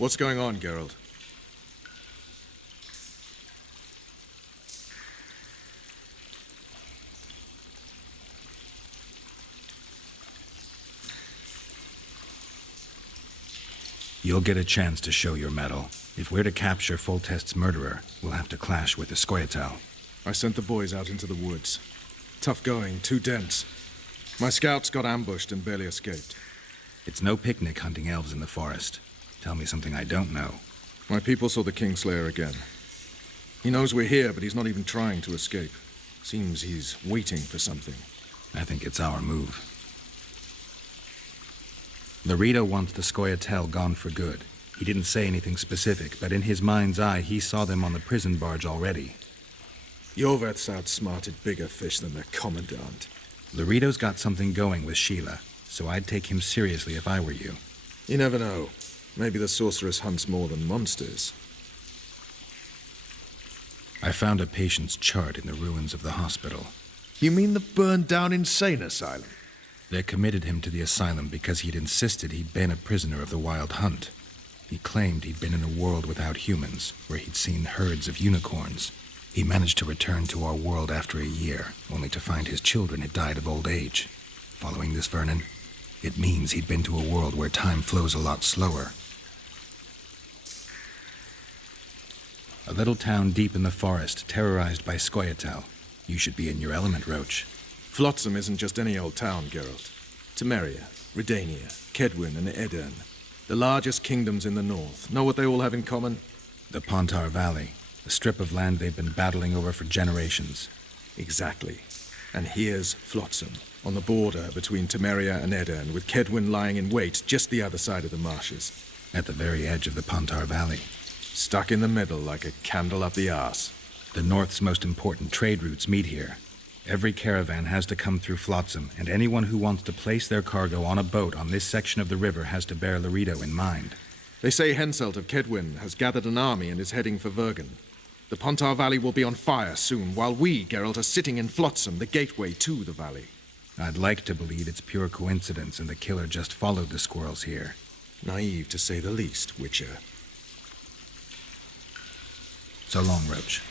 What's going on, Geralt? You'll get a chance to show your mettle. If we're to capture Foltest's murderer, we'll have to clash with the Scoia'tael. I sent the boys out into the woods. Tough going, too dense. My scouts got ambushed and barely escaped. It's no picnic hunting elves in the forest. Tell me something I don't know. My people saw the Kingslayer again. He knows we're here, but he's not even trying to escape. Seems he's waiting for something. I think it's our move. Letho wants the Scoia'tael gone for good. He didn't say anything specific, but in his mind's eye, he saw them on the prison barge already. Yorveth's outsmarted bigger fish than the Commandant. Letho's got something going with Sheila, so I'd take him seriously if I were you. You never know. Maybe the sorceress hunts more than monsters. I found a patient's chart in the ruins of the hospital. You mean the burned-down insane asylum? They committed him to the asylum because he'd insisted he'd been a prisoner of the Wild Hunt. He claimed he'd been in a world without humans, where he'd seen herds of unicorns. He managed to return to our world after a year, only to find his children had died of old age. Following this, Vernon, it means he'd been to a world where time flows a lot slower. A little town deep in the forest, terrorized by Scoia'tael. You should be in your element, Roach. Flotsam isn't just any old town, Geralt. Temeria, Redania, Kedwin, and Edern. The largest kingdoms in the north. Know what they all have in common? The Pontar Valley, a strip of land they've been battling over for generations. Exactly. And here's Flotsam, on the border between Temeria and Edern, with Kedwin lying in wait just the other side of the marshes. At the very edge of the Pontar Valley. Stuck in the middle like a candle up the arse. The north's most important trade routes meet here. Every caravan has to come through Flotsam, and anyone who wants to place their cargo on a boat on this section of the river has to bear Letho in mind. They say Henselt of Kedwin has gathered an army and is heading for Vergen. The Pontar Valley will be on fire soon, while we, Geralt, are sitting in Flotsam, the gateway to the valley. I'd like to believe it's pure coincidence and the killer just followed the squirrels here. Naive, to say the least, Witcher. So long, Roach.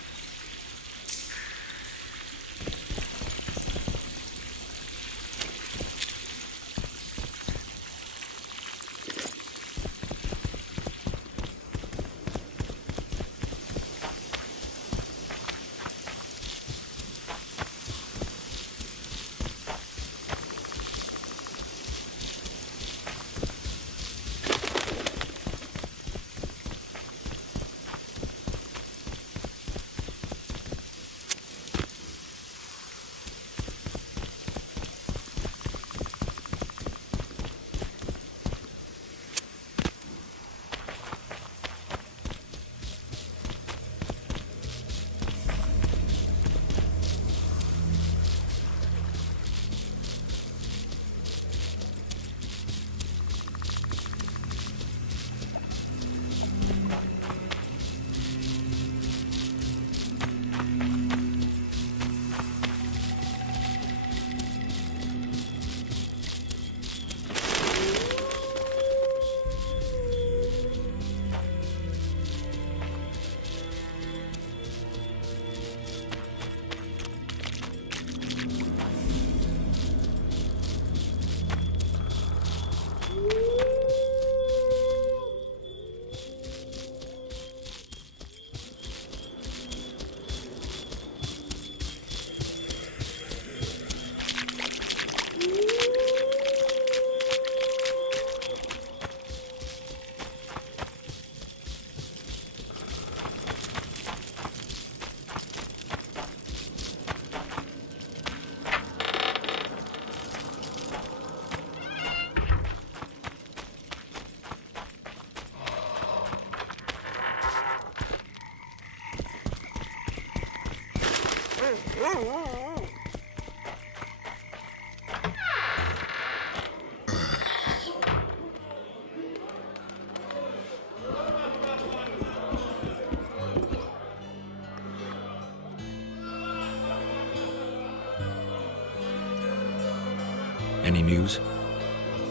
Any news?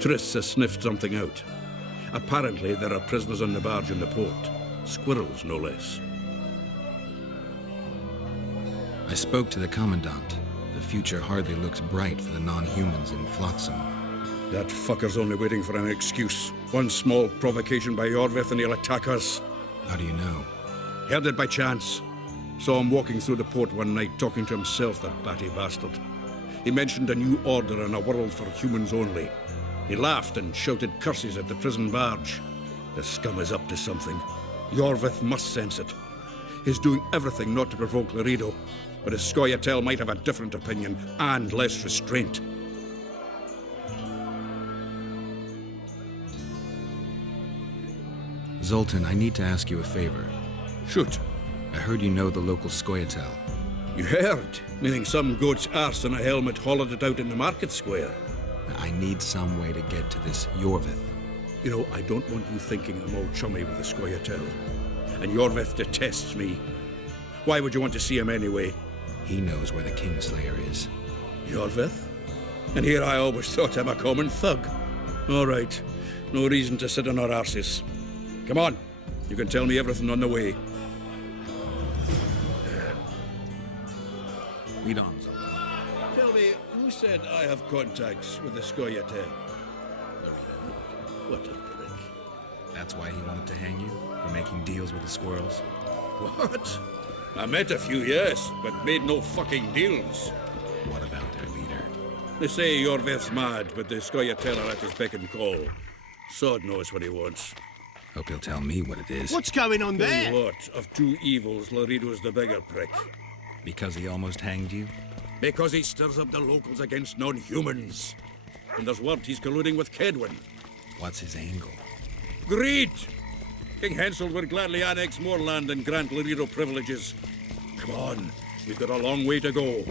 Triss has sniffed something out. Apparently, there are prisoners on the barge in the port. Squirrels, no less. I spoke to the Commandant. The future hardly looks bright for the non-humans in Flotsam. That fucker's only waiting for an excuse. One small provocation by Yorvith and he'll attack us. How do you know? Heard it by chance. Saw him walking through the port one night, talking to himself, that batty bastard. He mentioned a new order and a world for humans only. He laughed and shouted curses at the prison barge. The scum is up to something. Yorvith must sense it. He's doing everything not to provoke Laredo, but his Scoia'tael might have a different opinion and less restraint. Zoltan, I need to ask you a favor. Shoot. I heard you know the local Scoia'tael. You heard? Meaning some goat's arse in a helmet hollowed it out in the market square. I need some way to get to this Yorvith. You know, I don't want you thinking I'm all chummy with the Scoia'tael. And Yorvith detests me. Why would you want to see him anyway? He knows where the Kingslayer is. Yorvith? And here I always thought him a common thug. All right. No reason to sit on our arses. Come on. You can tell me everything on the way. Lead on, Zoltan. Tell me, who said I have contacts with the Scoia'tael? What a prick. That's why he wanted to hang you? For making deals with the squirrels? What? I met a few, yes, but made no fucking deals. What about their leader? They say Yorvith's mad, but the Scoia'tael are at his beck and call. Sod knows what he wants. Hope he'll tell me what it is. What's going on Tell there? you what, of two evils, Laredo's the bigger prick. Because he almost hanged you? Because he stirs up the locals against non-humans. And there's word he's colluding with Kedwin. What's his angle? Greed! King Hensel would gladly annex more land and grant Laredo privileges. Come on, we've got a long way to go.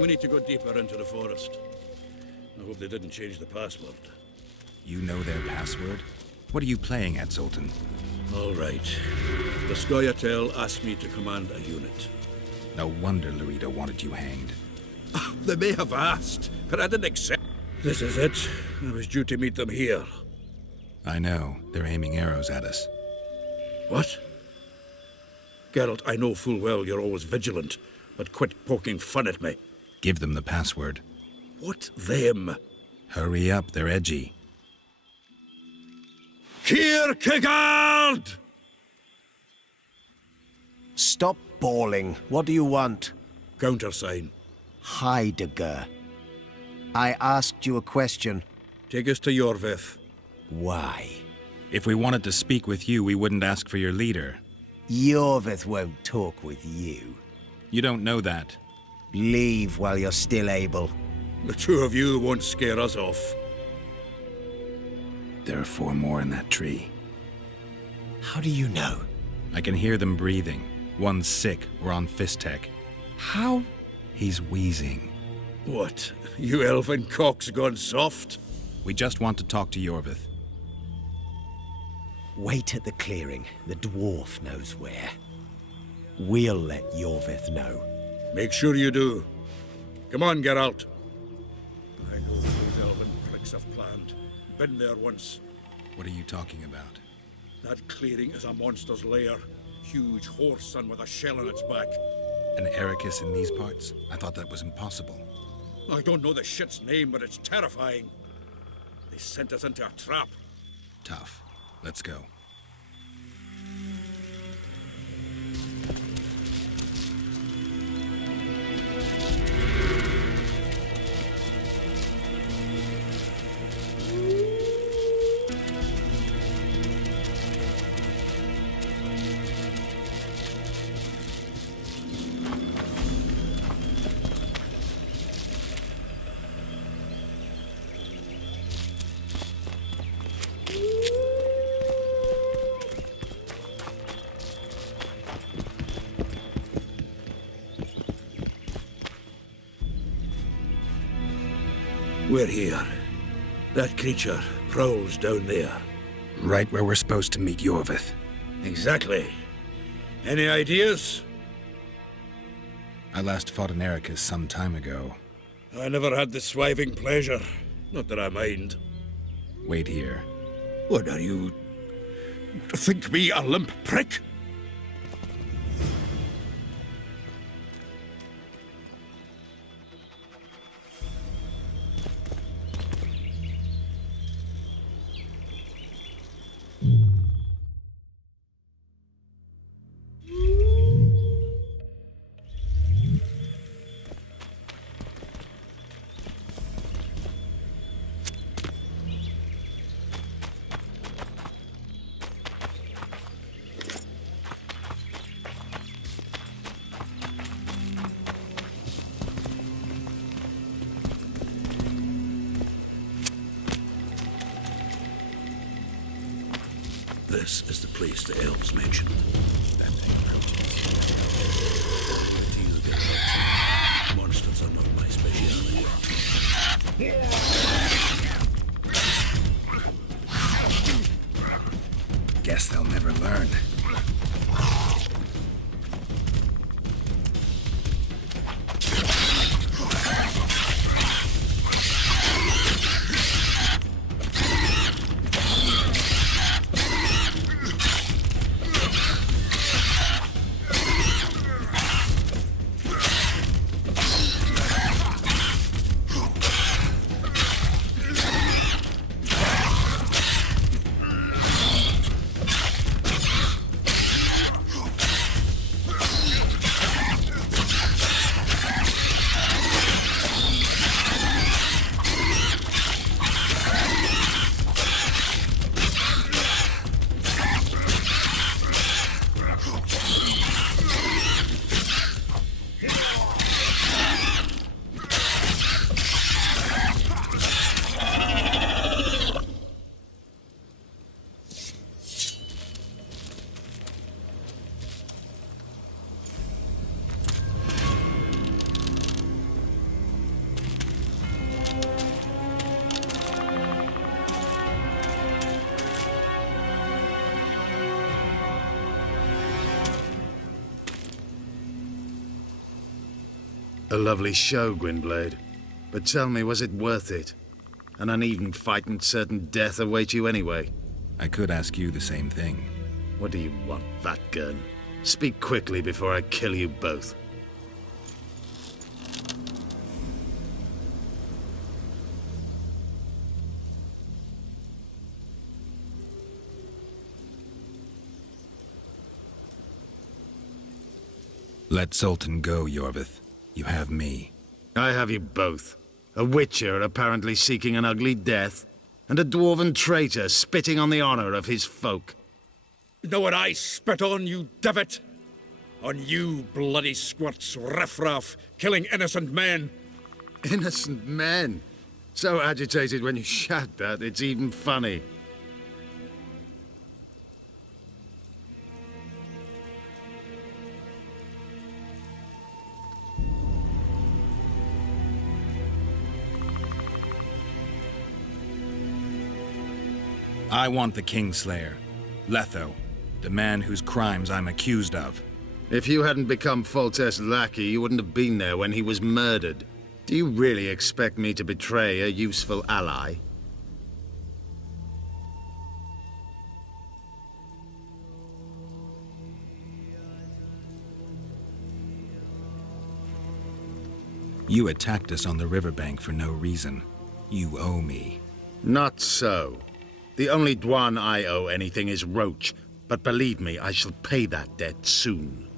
We need to go deeper into the forest. I hope they didn't change the password. You know their password? What are you playing at, Zoltan? All right. The Scoia'tael asked me to command a unit. No wonder Laredo wanted you hanged. They may have asked, but I didn't accept. This is it. I was due to meet them here. I know. They're aiming arrows at us. What? Geralt, I know full well you're always vigilant, but quit poking fun at me. Give them the password. What them? Hurry up, they're edgy. Kierkegaard! Stop bawling. What do you want? Countersign. Heidegger. I asked you a question. Take us to Yorvith. Why? If we wanted to speak with you, we wouldn't ask for your leader. Yorvith won't talk with you. You don't know that. Leave while you're still able. The two of you won't scare us off. There are 4 more in that tree. How do you know? I can hear them breathing. One's sick or on Fistech. How? He's wheezing. What? You elfin cock's gone soft? We just want to talk to Yorvith. Wait at the clearing. The dwarf knows where. We'll let Yorvith know. Make sure you do. Come on, Geralt. I know those elven pricks have planned. Been there once. What are you talking about? That clearing is a monster's lair. Huge horse son with a shell on its back. An Ericus in these parts? I thought that was impossible. I don't know the shit's name, but it's terrifying. They sent us into a trap. Tough. Let's go. We're here. That creature prowls down there. Right where we're supposed to meet Yorvith. Exactly. Any ideas? I last fought an Ericus some time ago. I never had the swiving pleasure. Not that I mind. Wait here. What are you... think me a limp prick? This is the place the elves mentioned. Deal Geralt. Monsters are not my speciality. Guess they'll never learn. A lovely show, Gwynblade. But tell me, was it worth it? An uneven fight and certain death await you anyway. I could ask you the same thing. What do you want, fat gun? Speak quickly before I kill you both. Let Sultan go, Yorvith. You have me. I have you both. A witcher apparently seeking an ugly death, and a dwarven traitor spitting on the honor of his folk. You know what I spit on, you divot? On you bloody squirts, riffraff, killing innocent men. Innocent men? So agitated when you shout that, it's even funny. I want the Kingslayer, Letho, the man whose crimes I'm accused of. If you hadn't become Foltest's lackey, you wouldn't have been there when he was murdered. Do you really expect me to betray a useful ally? You attacked us on the riverbank for no reason. You owe me. Not so. The only Dwan I owe anything is Roach, but believe me, I shall pay that debt soon.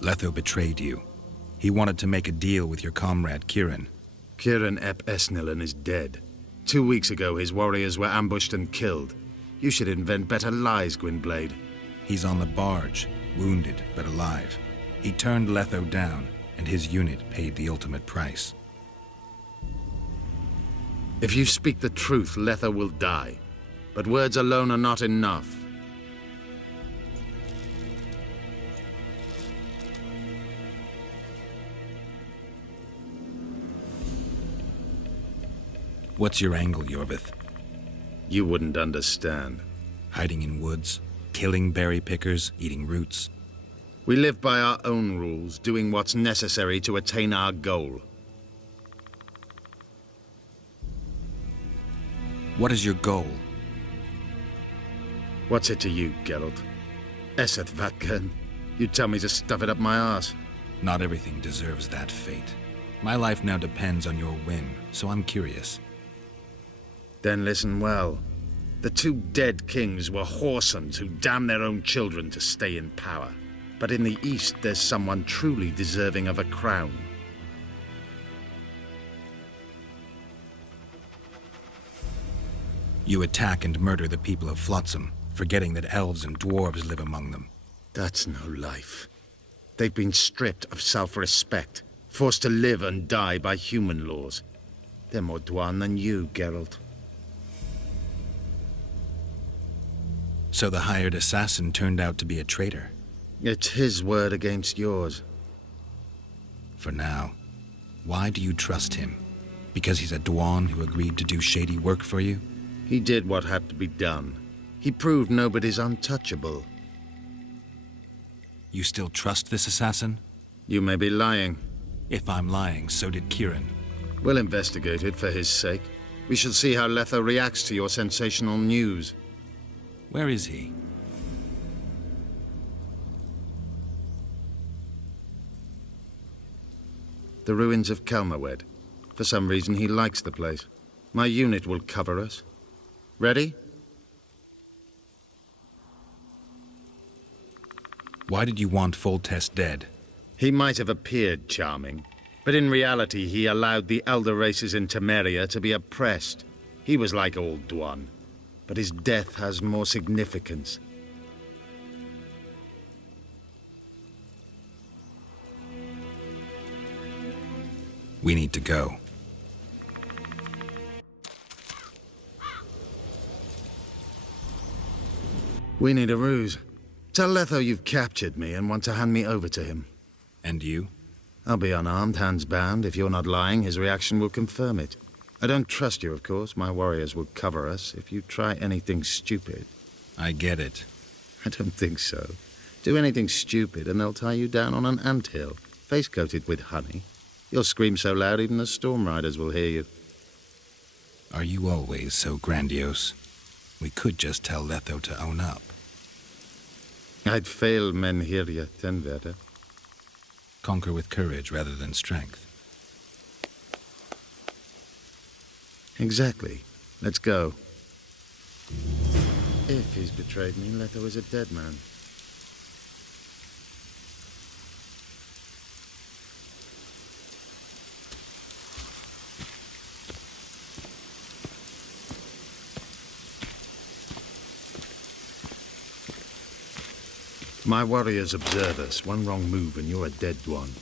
Letho betrayed you. He wanted to make a deal with your comrade, Kieran. Kieran Ep Esnillen is dead. 2 weeks ago, his warriors were ambushed and killed. You should invent better lies, Gwynblade. He's on the barge, wounded but alive. He turned Letho down, and his unit paid the ultimate price. If you speak the truth, Letho will die. But words alone are not enough. What's your angle, Yorvith? You wouldn't understand. Hiding in woods, killing berry pickers, eating roots. We live by our own rules, doing what's necessary to attain our goal. What is your goal? What's it to you, Geralt? Esset Vatkan? You tell me to stuff it up my arse. Not everything deserves that fate. My life now depends on your whim, so I'm curious. Then listen well. The two dead kings were whoresons who damned their own children to stay in power. But in the East, there's someone truly deserving of a crown. You attack and murder the people of Flotsam, forgetting that elves and dwarves live among them. That's no life. They've been stripped of self-respect, forced to live and die by human laws. They're more Dwan than you, Geralt. So the hired assassin turned out to be a traitor. It's his word against yours. For now. Why do you trust him? Because he's a Dwan who agreed to do shady work for you? He did what had to be done. He proved nobody's untouchable. You still trust this assassin? You may be lying. If I'm lying, so did Kieran. We'll investigate it for his sake. We shall see how Letho reacts to your sensational news. Where is he? The ruins of Kelmawed. For some reason, he likes the place. My unit will cover us. Ready? Why did you want Foltest dead? He might have appeared charming, but in reality he allowed the elder races in Temeria to be oppressed. He was like old Dwan, but his death has more significance. We need to go. We need a ruse. Tell Letho you've captured me and want to hand me over to him. And you? I'll be unarmed, hands bound. If you're not lying, his reaction will confirm it. I don't trust you, of course. My warriors will cover us if you try anything stupid. I get it. I don't think so. Do anything stupid and they'll tie you down on an anthill, face-coated with honey. You'll scream so loud even the storm riders will hear you. Are you always so grandiose? We could just tell Letho to own up. I'd fail men here yet, Tenverder. Conquer with courage rather than strength. Exactly. Let's go. If he's betrayed me, Letho is a dead man. My warriors observe us. One wrong move and you're a dead one.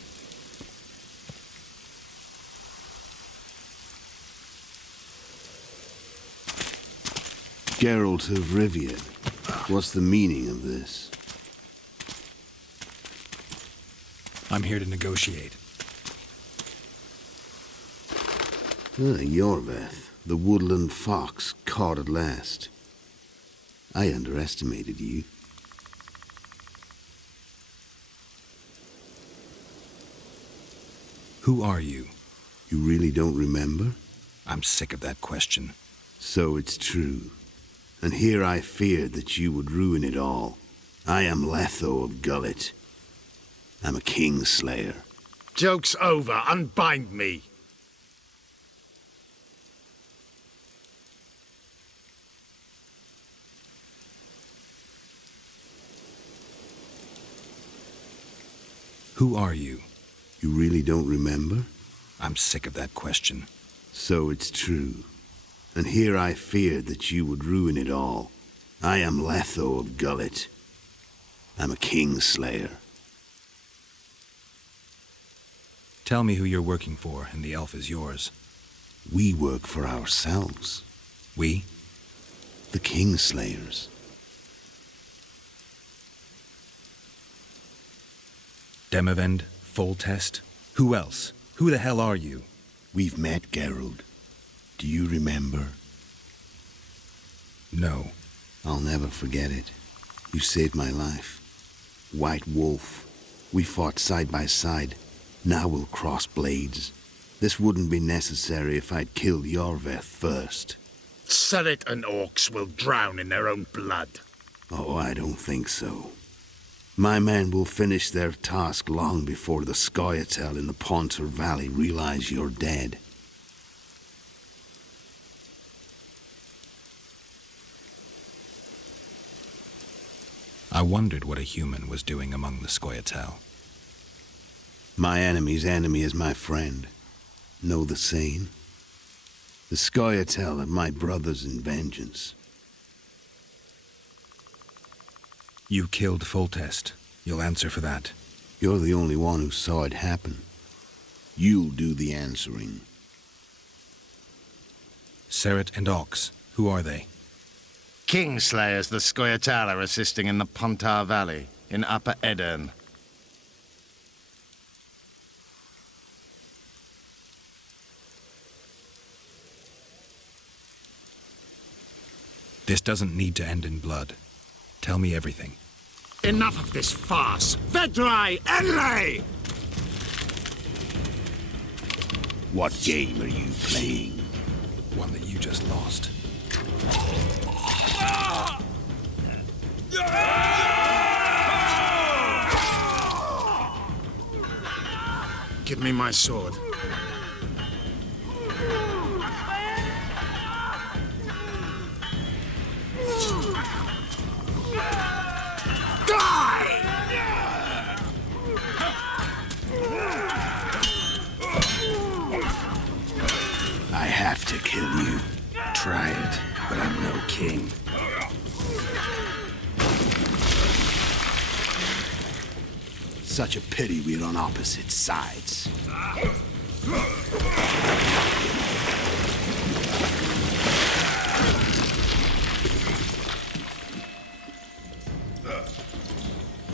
Geralt of Rivia. What's the meaning of this? I'm here to negotiate. Yorveth, the woodland fox caught at last. I underestimated you. Who are you? You really don't remember? I'm sick of that question. So it's true. And here I feared that you would ruin it all. I am Letho of Gullet. I'm a Kingslayer. Joke's over. Unbind me. Who are you? You really don't remember? I'm sick of that question. So it's true. And here I feared that you would ruin it all. I am Letho of Gullet. I'm a Kingslayer. Tell me who you're working for, and the elf is yours. We work for ourselves. We? The Kingslayers. Demavend? Foltest? Who else? Who the hell are you? We've met, Geralt. Do you remember? No. I'll never forget it. You saved my life. White Wolf. We fought side by side. Now we'll cross blades. This wouldn't be necessary if I'd killed Yorveth first. Surret and orcs will drown in their own blood. Oh, I don't think so. My men will finish their task long before the Scoia'tael in the Pontar Valley realize you're dead. I wondered what a human was doing among the Scoia'tael. My enemy's enemy is my friend. Know the saying? The Scoia'tael are my brothers in vengeance. You killed Foltest. You'll answer for that. You're the only one who saw it happen. You'll do the answering. Surret and Ox, who are they? Kingslayers the Scoia'tael are assisting in the Pontar Valley, in Upper Edirn. This doesn't need to end in blood. Tell me everything. Enough of this farce! Vedrai Enlay! What game are you playing? One that you just lost. Give me my sword. I have to kill you. Try it, but I'm no king. Such a pity we're on opposite sides.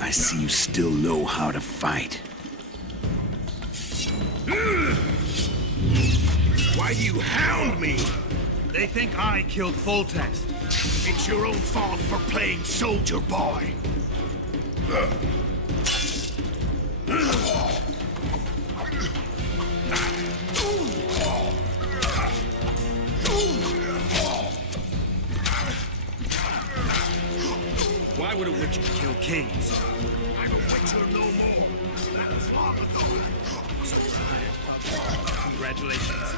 I see you still know how to fight. Why do you hound me? They think I killed Foltest. It's your own fault for playing soldier boy. Why would a witcher kill kings? I'm a witcher no more. That was long ago. So you're hired. Congratulations.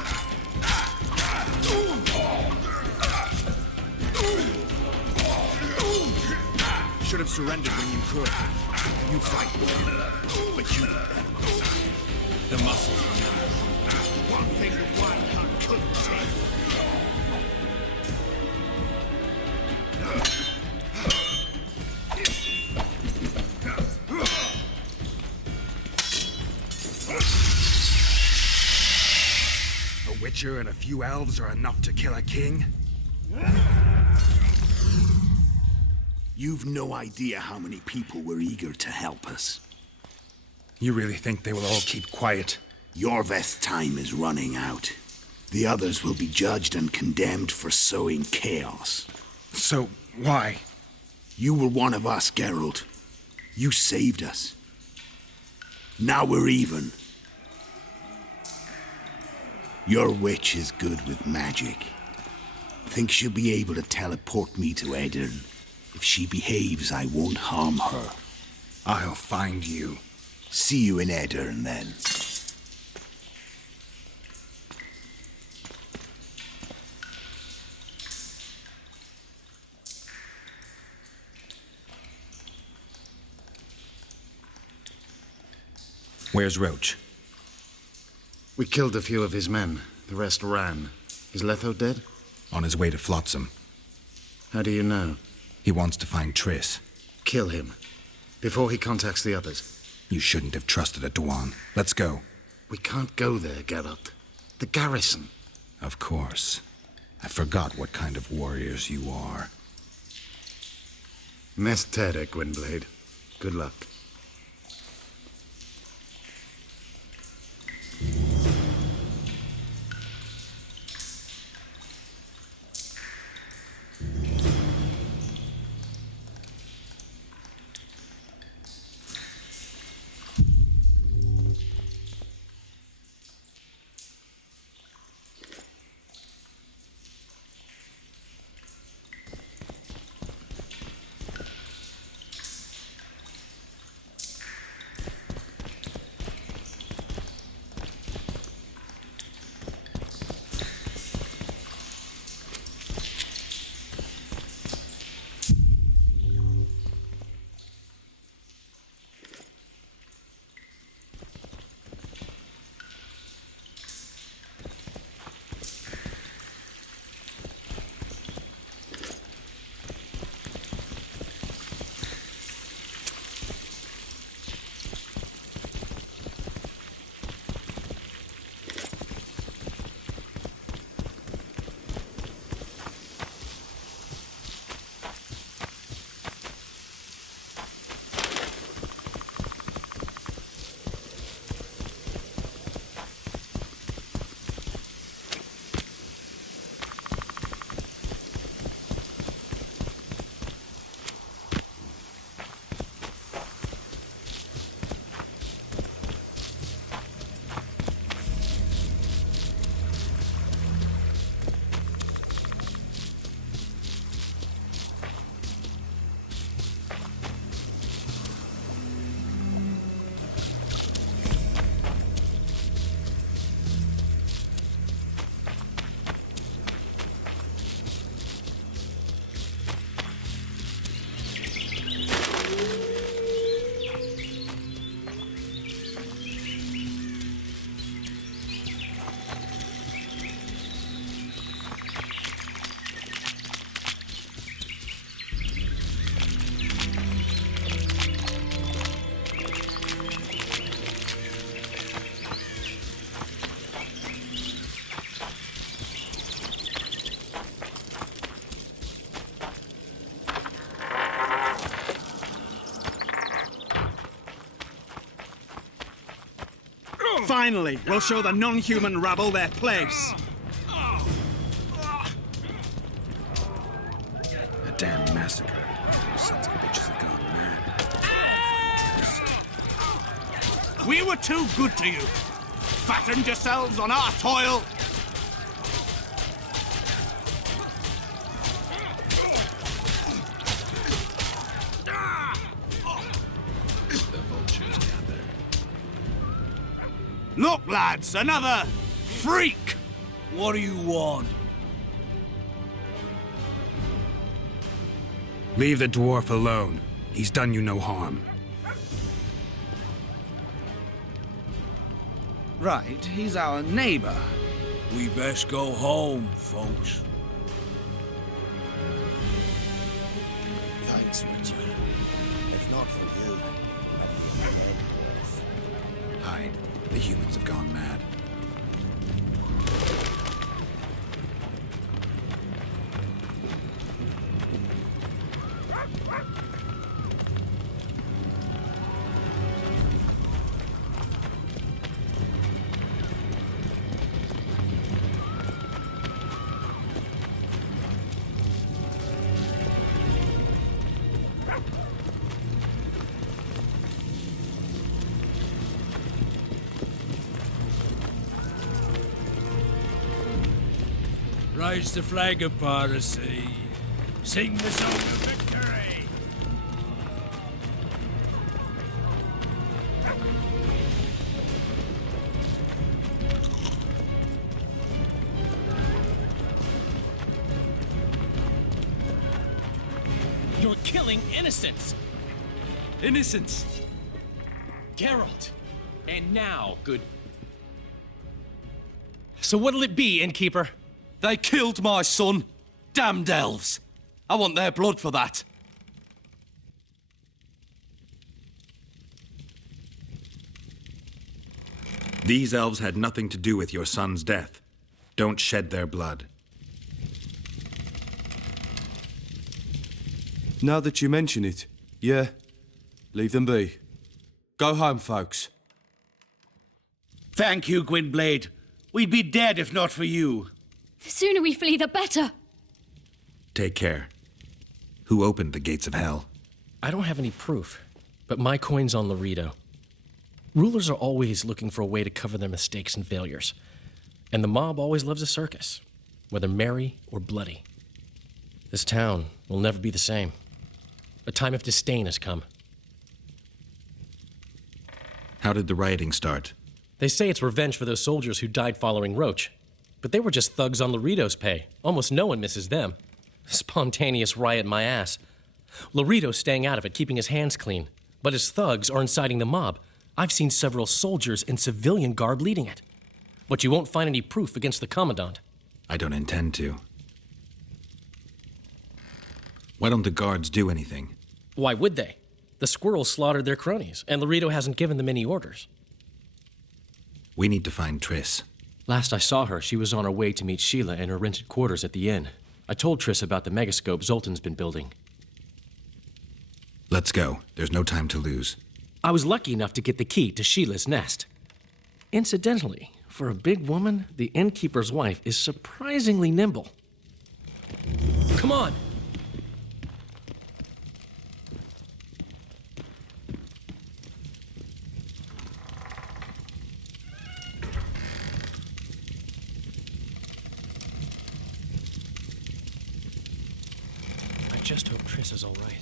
Should have surrendered when you could. You fight well, but you the muscles remember. One thing the wild hunt couldn't take. A witcher and a few elves are enough to kill a king? You've no idea how many people were eager to help us. You really think they will all keep quiet? Yorveth's time is running out. The others will be judged and condemned for sowing chaos. So, why? You were one of us, Geralt. You saved us. Now we're even. Your witch is good with magic. Think she'll be able to teleport me to Edirn. If she behaves, I won't harm her. I'll find you. See you in Edirn, then. Where's Roach? We killed a few of his men. The rest ran. Is Letho dead? On his way to Flotsam. How do you know? He wants to find Triss. Kill him. Before he contacts the others. You shouldn't have trusted a Dwan. Let's go. We can't go there, Geralt. The garrison. Of course. I forgot what kind of warriors you are. Mestere, Gwynblade. Good luck. Finally, we'll show the non-human rabble their place. A damn massacre. You sons of bitches have gone mad. We were too good to you. Fattened yourselves on our toil. The vultures gather. Look, lads, another freak. What do you want? Leave the dwarf alone. He's done you no harm. Right, he's our neighbor. We best go home, folks. Thanks, Richard. If not for you, Hide. The humans have gone mad. Raise the flag of piracy. Sing the song of victory. You're killing innocents! Innocents. Geralt! And now, good... So what'll it be, innkeeper? They killed my son. Damned elves. I want their blood for that. These elves had nothing to do with your son's death. Don't shed their blood. Now that you mention it, yeah, leave them be. Go home, folks. Thank you, Gwynblade. We'd be dead if not for you. The sooner we flee, the better. Take care. Who opened the gates of hell? I don't have any proof, but my coin's on Laredo. Rulers are always looking for a way to cover their mistakes and failures. And the mob always loves a circus, whether merry or bloody. This town will never be the same. A time of disdain has come. How did the rioting start? They say it's revenge for those soldiers who died following Roach. But they were just thugs on Laredo's pay. Almost no one misses them. Spontaneous riot my ass. Laredo's staying out of it, keeping his hands clean. But his thugs are inciting the mob. I've seen several soldiers in civilian garb leading it. But you won't find any proof against the Commandant. I don't intend to. Why don't the guards do anything? Why would they? The squirrels slaughtered their cronies, and Laredo hasn't given them any orders. We need to find Triss. Last I saw her, she was on her way to meet Sheila in her rented quarters at the inn. I told Triss about the megascope Zoltan's been building. Let's go. There's no time to lose. I was lucky enough to get the key to Sheila's nest. Incidentally, for a big woman, the innkeeper's wife is surprisingly nimble. Come on! I just hope Triss is all right.